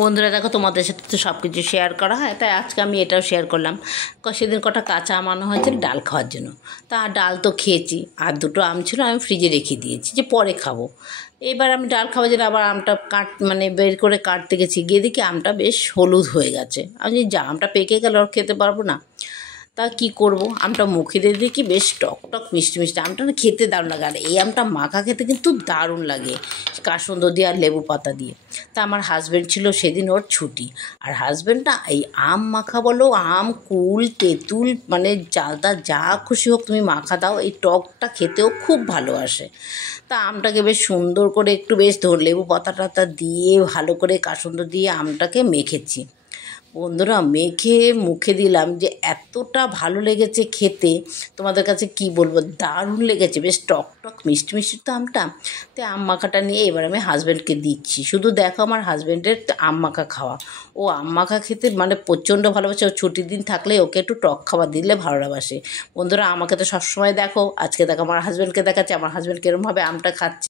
বন্ধুরা দেখো, তোমাদের সাথে তো সব কিছু শেয়ার করা হয়, তাই আজকে আমি এটাও শেয়ার করলাম। সেদিন কটা কাঁচা আম আনা হয়েছে ডাল খাওয়ার জন্য। তা ডাল তো খেয়েছি, আর দুটো আম ছিল আমি ফ্রিজে রেখে দিয়েছি যে পরে খাবো। এবার আমি ডাল খাওয়ার জন্য আবার আমটা বের করে কাটতে গেছি, গিয়ে দেখি আমটা বেশ হলুদ হয়ে গেছে। আমি যা আমটা পেকে গেল, আর খেতে পারবো না। তা কি করব, আমটা মুখে দিয়ে দেখি বেশ টক টক মিষ্টি মিষ্টি। আমটা না খেতে দারুণ লাগে, আর এই আমটা মাখা খেতে কিন্তু দারুণ লাগে, কাসুন্দ দিয়ে আর লেবু পাতা দিয়ে। তা আমার হাজব্যান্ড ছিল সেদিন, ওর ছুটি। আর হাজব্যান্ড না এই আম মাখা বলো, আম কুল তেঁতুল মানে চালতা যা খুশি হোক তুমি মাখা দাও, এই টকটা খেতেও খুব ভালোবাসে। তা আমটাকে বেশ সুন্দর করে একটু বেশ লেবু পাতা টাতা দিয়ে ভালো করে কাসুন্দ দিয়ে আমটাকে মেখেছি। বন্ধুরা, মেখে মুখে দিলাম যে এতটা ভালো লেগেছে খেতে, তোমাদের কাছে কি বলবো, দারুণ লেগেছে। বেশ টক টক মিষ্টি মিষ্টি তো আমটা। তো আম মাখাটা নিয়ে এবার আমি হাজব্যান্ডকে দিচ্ছি। শুধু দেখো আমার হাজব্যান্ডের আম মাখা খাওয়া, ও আম মাখা খেতে মানে প্রচণ্ড ভালোবাসে। ও ছুটির দিন থাকলে ওকে একটু টক খাবার দিলে ভালোবাসে। বন্ধুরা, আমাকে তো সবসময় দেখো, আজকে দেখো আমার হাজব্যান্ডকে দেখাচ্ছে, আমার হাজব্যান্ড কীরমভাবে আমটা খাচ্ছে।